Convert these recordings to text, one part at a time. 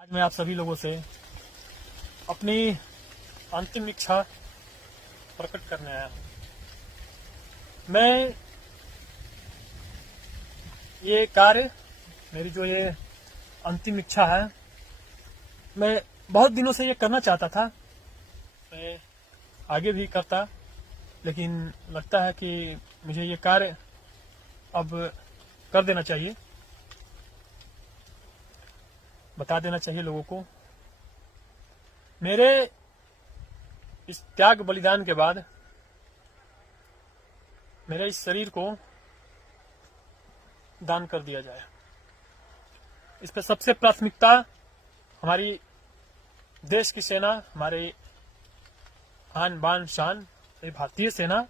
आज मैं आप सभी लोगों से अपनी अंतिम इच्छा प्रकट करने आया हूँ। मैं ये कार्य, मेरी जो ये अंतिम इच्छा है, मैं बहुत दिनों से ये करना चाहता था। मैं आगे भी करता, लेकिन लगता है कि मुझे ये कार्य अब कर देना चाहिए, बता देना चाहिए लोगों को। मेरे इस त्याग बलिदान के बाद मेरे इस शरीर को दान कर दिया जाए। इस पर सबसे प्राथमिकता हमारी देश की सेना, हमारे आन बान शान भारतीय सेना,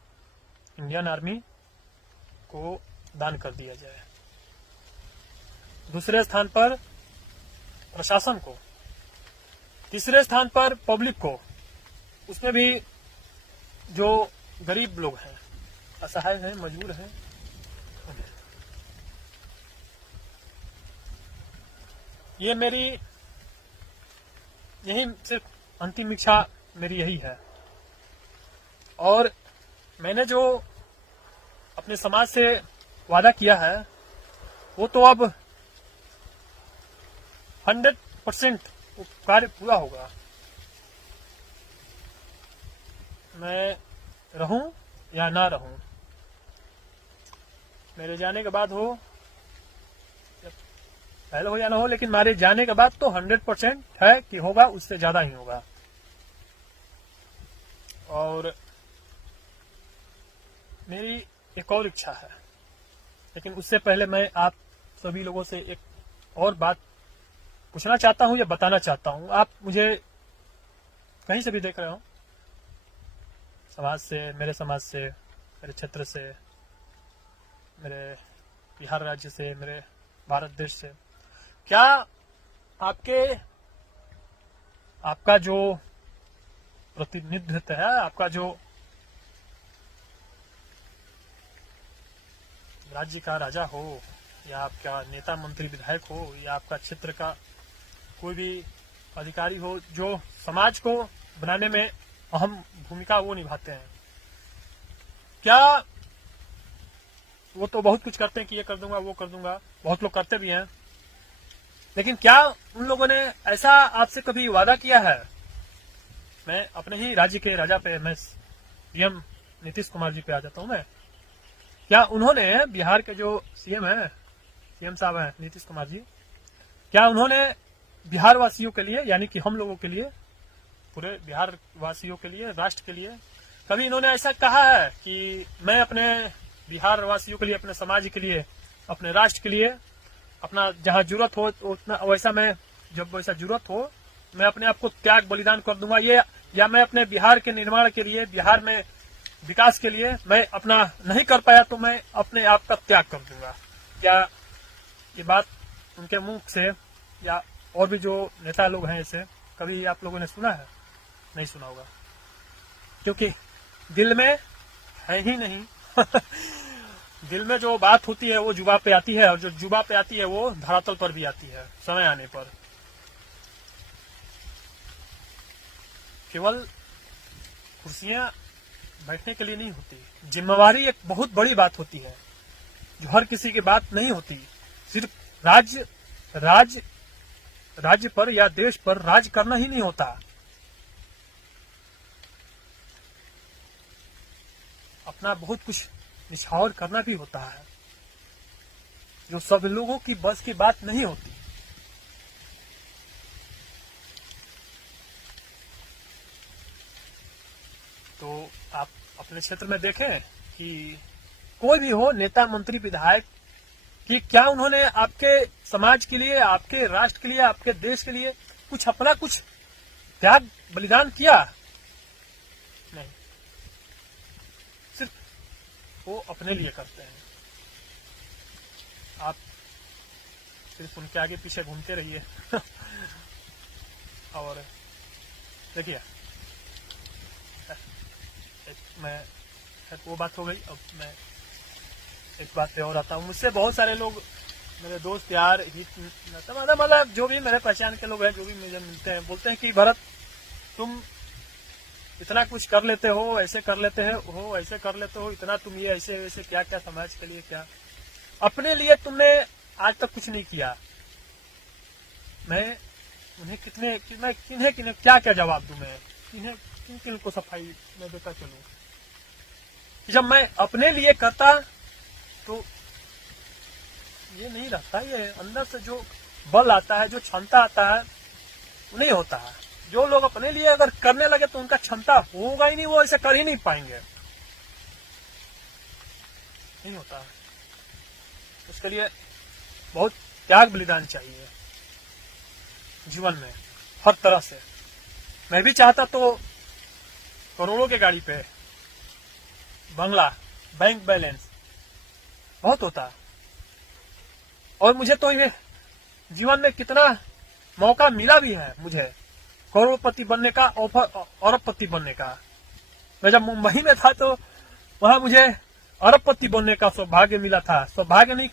इंडियन आर्मी को दान कर दिया जाए। दूसरे स्थान पर प्रशासन को, तीसरे स्थान पर पब्लिक को, उसमें भी जो गरीब लोग हैं, असहाय हैं, मजबूर हैं, ये मेरी यही सिर्फ अंतिम इच्छा मेरी यही है। और मैंने जो अपने समाज से वादा किया है वो तो अब 100% कार्य पूरा होगा। मैं रहूं या ना रहूं, मेरे जाने के बाद हो, पहले हो या ना हो, लेकिन मेरे जाने के बाद तो 100% है कि होगा, उससे ज्यादा ही होगा। और मेरी एक और इच्छा है, लेकिन उससे पहले मैं आप सभी लोगों से एक और बात पूछना चाहता हूं या बताना चाहता हूं। आप मुझे कहीं से भी देख रहे हो, समाज से, मेरे समाज से, मेरे क्षेत्र से, मेरे बिहार राज्य से, मेरे भारत देश से, क्या आपका जो प्रतिनिधित्व है, आपका जो राज्य का राजा हो, या आपका नेता मंत्री विधायक हो, या आपका क्षेत्र का कोई भी अधिकारी हो जो समाज को बनाने में अहम भूमिका वो निभाते हैं, क्या वो तो बहुत कुछ करते हैं कि ये कर दूंगा, वो कर दूंगा, बहुत लोग करते भी हैं, लेकिन क्या उन लोगों ने ऐसा आपसे कभी वादा किया है? मैं अपने ही राज्य के राजा पे, मैं सीएम नीतीश कुमार जी पे आ जाता हूं। मैं, क्या उन्होंने, बिहार के जो सीएम है, सीएम साहब हैं नीतीश कुमार जी, क्या उन्होंने बिहार वासियों के लिए, यानी कि हम लोगों के लिए, पूरे बिहार वासियों के लिए, राष्ट्र के लिए, कभी इन्होंने ऐसा कहा है कि मैं अपने बिहार वासियों के लिए, अपने समाज के लिए, अपने राष्ट्र के लिए, अपना जहां जरूरत हो उतना वैसा, मैं जब वैसा जरूरत हो मैं अपने आप को त्याग बलिदान कर दूंगा, ये, या मैं अपने बिहार के निर्माण के लिए, बिहार में विकास के लिए मैं अपना नहीं कर पाया तो मैं अपने आप का त्याग कर दूंगा? क्या ये बात उनके मुंह से या और भी जो नेता लोग हैं इसे कभी आप लोगों ने सुना है? नहीं सुना होगा, क्योंकि दिल में है ही नहीं। दिल में जो बात होती है वो जुबान पे आती है, और जो जुबान पे आती है वो धरातल पर भी आती है समय आने पर। केवल कुर्सियां बैठने के लिए नहीं होती, जिम्मेवारी एक बहुत बड़ी बात होती है जो हर किसी की बात नहीं होती। सिर्फ राज्य पर या देश पर राज करना ही नहीं होता, अपना बहुत कुछ निछावर करना भी होता है, जो सब लोगों की बस की बात नहीं होती। तो आप अपने क्षेत्र में देखें कि कोई भी हो, नेता मंत्री विधायक, कि क्या उन्होंने आपके समाज के लिए, आपके राष्ट्र के लिए, आपके देश के लिए कुछ अपना कुछ त्याग बलिदान किया? नहीं, सिर्फ वो अपने लिए करते हैं। आप सिर्फ उनके आगे पीछे घूमते रहिए। और देखिए, मैं, वो बात हो गई, अब मैं एक बात पे और आता हूँ। मुझसे बहुत सारे लोग मेरे दोस्त यार मतलब जो भी मेरे पहचान के लोग हैं, जो भी मुझे मिलते हैं, बोलते हैं कि भरत तुम इतना कुछ कर लेते हो, ऐसे कर लेते हो, ऐसे कर लेते हो, इतना तुम ये ऐसे वैसे क्या क्या समाज के लिए क्या, अपने लिए तुमने आज तक कुछ नहीं किया। मैं उन्हें मैं किन्हें किन्हें क्या क्या जवाब दूं, मैं किन्हें किन किन को सफाई में देता चलूं। जब मैं अपने लिए करता तो ये नहीं रहता, ये अंदर से जो बल आता है, जो क्षमता आता है, वो नहीं होता है। जो लोग अपने लिए अगर करने लगे तो उनका क्षमता होगा ही नहीं, वो ऐसे कर ही नहीं पाएंगे, नहीं होता। उसके लिए बहुत त्याग बलिदान चाहिए जीवन में, हर तरह से। मैं भी चाहता तो करोड़ों के गाड़ी पे, बंगला, बैंक बैलेंस बहुत होता, और मुझे तो ये जीवन में कितना मौका मिला भी है, मुझे करोड़पति बनने का, अरबपति बनने का। मैं जब मुंबई में था तो वहां मुझे अरबपति बनने का सौभाग्य मिला था। सौभाग्य नहीं,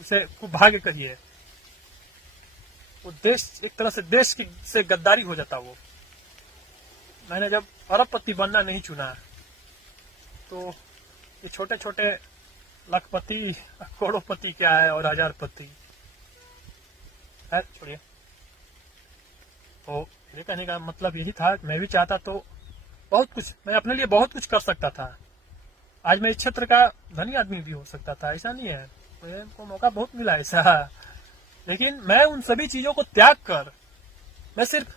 उसे खूब भाग्य कहिए। वो देश एक तरह से देश की से गद्दारी हो जाता। वो मैंने जब अरबपति बनना नहीं चुना तो ये छोटे छोटे लखपति, करोड़पति क्या है और हजारपति है, छोड़िए। तो ये कहने का मतलब यही था, मैं भी चाहता तो बहुत कुछ, मैं अपने लिए बहुत कुछ कर सकता था। आज मैं इस क्षेत्र का धनी आदमी भी हो सकता था, ऐसा नहीं है, मुझे मौका बहुत मिला ऐसा। लेकिन मैं उन सभी चीजों को त्याग कर, मैं सिर्फ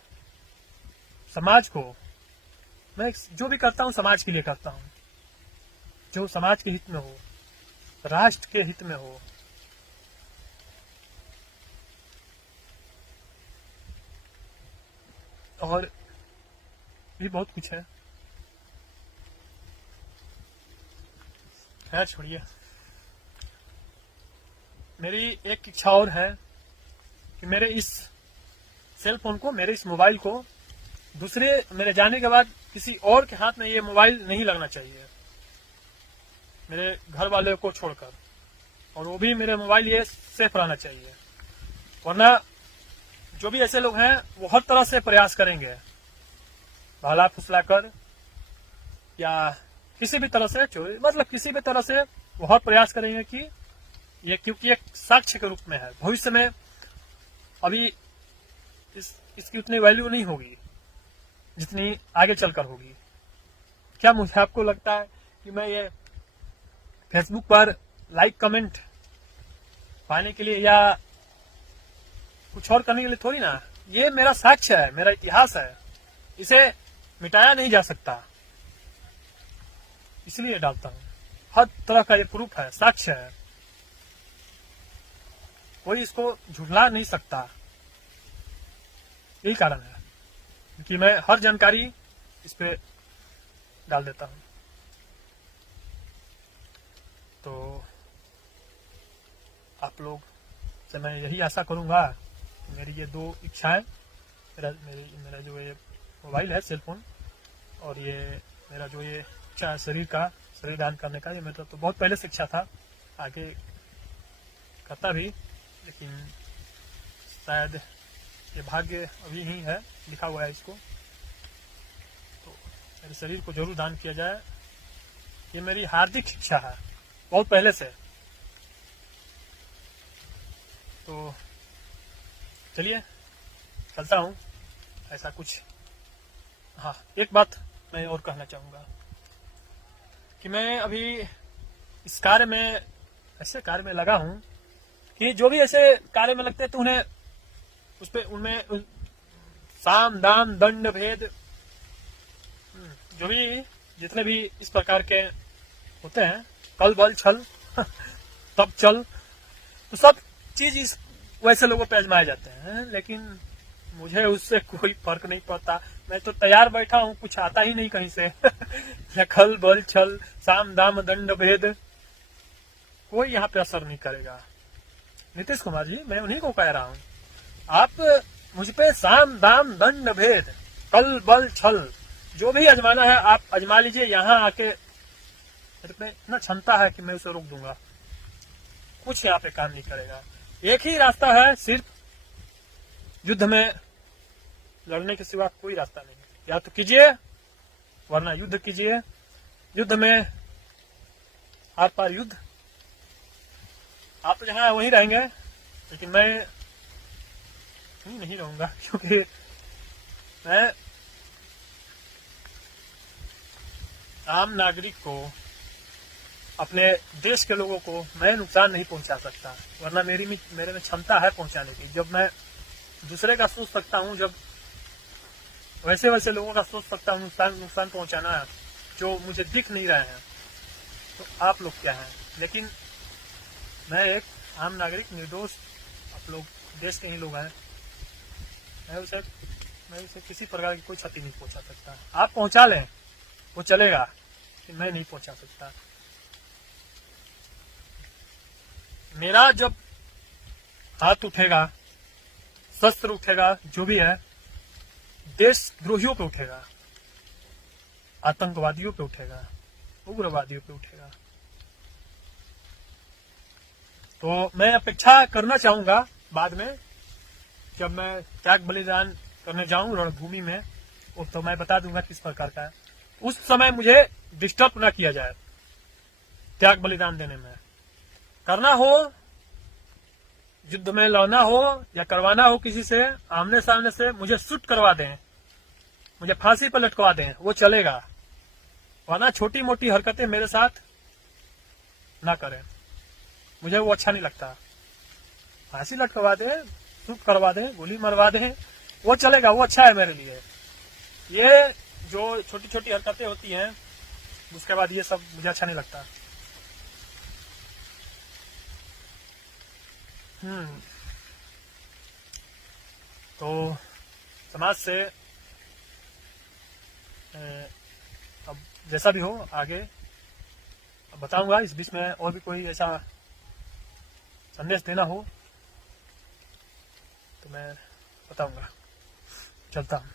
समाज को, मैं जो भी करता हूँ समाज के लिए करता हूँ, जो समाज के हित में हो, राष्ट्र के हित में हो। और भी बहुत कुछ है, खैर छोड़िए। मेरी एक इच्छा और है कि मेरे इस सेल फोन को, मेरे इस मोबाइल को दूसरे मेरे जाने के बाद किसी और के हाथ में ये मोबाइल नहीं लगना चाहिए, मेरे घर वाले को छोड़कर। और वो भी मेरे मोबाइल ये सेफ रहना चाहिए, वरना जो भी ऐसे लोग हैं वो हर तरह से प्रयास करेंगे, भाला फुसला कर या किसी भी तरह से चोरी, मतलब किसी भी तरह से वो हर प्रयास करेंगे कि ये, क्योंकि एक साक्ष्य के रूप में है। भविष्य में अभी इसकी उतनी वैल्यू नहीं होगी जितनी आगे चलकर होगी। क्या मुझे आपको लगता है कि मैं ये फेसबुक पर लाइक कमेंट पाने के लिए या कुछ और करने के लिए थोड़ी ना, ये मेरा साक्ष्य है, मेरा इतिहास है, इसे मिटाया नहीं जा सकता, इसलिए डालता हूं। हर तरह का ये प्रूफ है, साक्ष्य है, कोई इसको झुठला नहीं सकता। यही कारण है कि मैं हर जानकारी इस पे डाल देता हूं। तो आप लोग से मैं यही आशा करूंगा कि मेरी ये दो इच्छाएं, मेरा जो ये मोबाइल है, सेलफोन, और ये मेरा जो ये इच्छा है शरीर दान करने का, ये मतलब तो बहुत पहले से इच्छा था, आगे करता भी, लेकिन शायद ये भाग्य अभी ही है, लिखा हुआ है इसको। तो मेरे शरीर को जरूर दान किया जाए, ये मेरी हार्दिक इच्छा है बहुत पहले से। तो चलिए चलता हूँ, ऐसा कुछ। हाँ, एक बात मैं और कहना चाहूंगा कि मैं अभी इस कार्य में, ऐसे कार्य में लगा हूं कि जो भी ऐसे कार्य में लगते हैं तो उन्हें उनमें साम दाम दंड भेद, जो भी जितने भी इस प्रकार के होते हैं, कल बल छल तब चल, तो सब चीज इस वैसे लोगों पे आजमाए जाते हैं। लेकिन मुझे उससे कोई फर्क नहीं पड़ता, मैं तो तैयार बैठा हूँ, कुछ आता ही नहीं कहीं से। खल बल छल साम दाम दंड भेद, कोई यहाँ पे असर नहीं करेगा। नीतीश कुमार जी, मैं उन्हीं को कह रहा हूँ, आप मुझ पे साम दाम दंड भेद कल बल छल जो भी आजमाना है आप आजमा लीजिए। यहाँ आके मेरे पे इतना क्षमता है कि मैं उसे रोक दूंगा, कुछ यहाँ पे काम नहीं करेगा। एक ही रास्ता है, सिर्फ युद्ध में लड़ने के सिवा कोई रास्ता नहीं है। या तो कीजिए वरना युद्ध कीजिए। युद्ध में आर पार युद्ध। आप तो जहां वहीं रहेंगे, लेकिन मैं नहीं रहूंगा, क्योंकि मैं आम नागरिक को, अपने देश के लोगों को मैं नुकसान नहीं पहुंचा सकता, वरना मेरे में क्षमता है पहुंचाने की। जब मैं दूसरे का सोच सकता हूं, जब वैसे वैसे लोगों का सोच सकता हूं नुकसान पहुंचाना, जो मुझे दिख नहीं रहे हैं, तो आप लोग क्या हैं। लेकिन मैं एक आम नागरिक, निर्दोष, आप लोग देश के ही लोग हैं, मैं उसे किसी प्रकार की कोई क्षति नहीं पहुंचा सकता। आप पहुंचा लें वो चलेगा, कि मैं नहीं पहुंचा सकता। मेरा जब हाथ उठेगा, शस्त्र उठेगा, जो भी है, देशद्रोहियों पे उठेगा, आतंकवादियों पे उठेगा, उग्रवादियों पे उठेगा। तो मैं अपेक्षा करना चाहूंगा बाद में, जब मैं त्याग बलिदान करने जाऊं रणभूमि में, तो मैं बता दूंगा किस प्रकार का है। उस समय मुझे डिस्टर्ब ना किया जाए त्याग बलिदान देने में। करना हो, युद्ध में लड़ना हो या करवाना हो किसी से, आमने सामने से मुझे शूट करवा दें, मुझे फांसी पर लटकवा दें, वो चलेगा। वरना छोटी मोटी हरकतें मेरे साथ ना करें, मुझे वो अच्छा नहीं लगता। फांसी लटकवा दें, शूट करवा दें, गोली मरवा दें, वो चलेगा, वो अच्छा है मेरे लिए। ये जो छोटी छोटी हरकतें होती हैं, उसके बाद ये सब मुझे अच्छा नहीं लगता। तो समाज से अब जैसा भी हो आगे बताऊंगा। इस बीच में और भी कोई ऐसा संदेश देना हो तो मैं बताऊंगा। चलता हूं।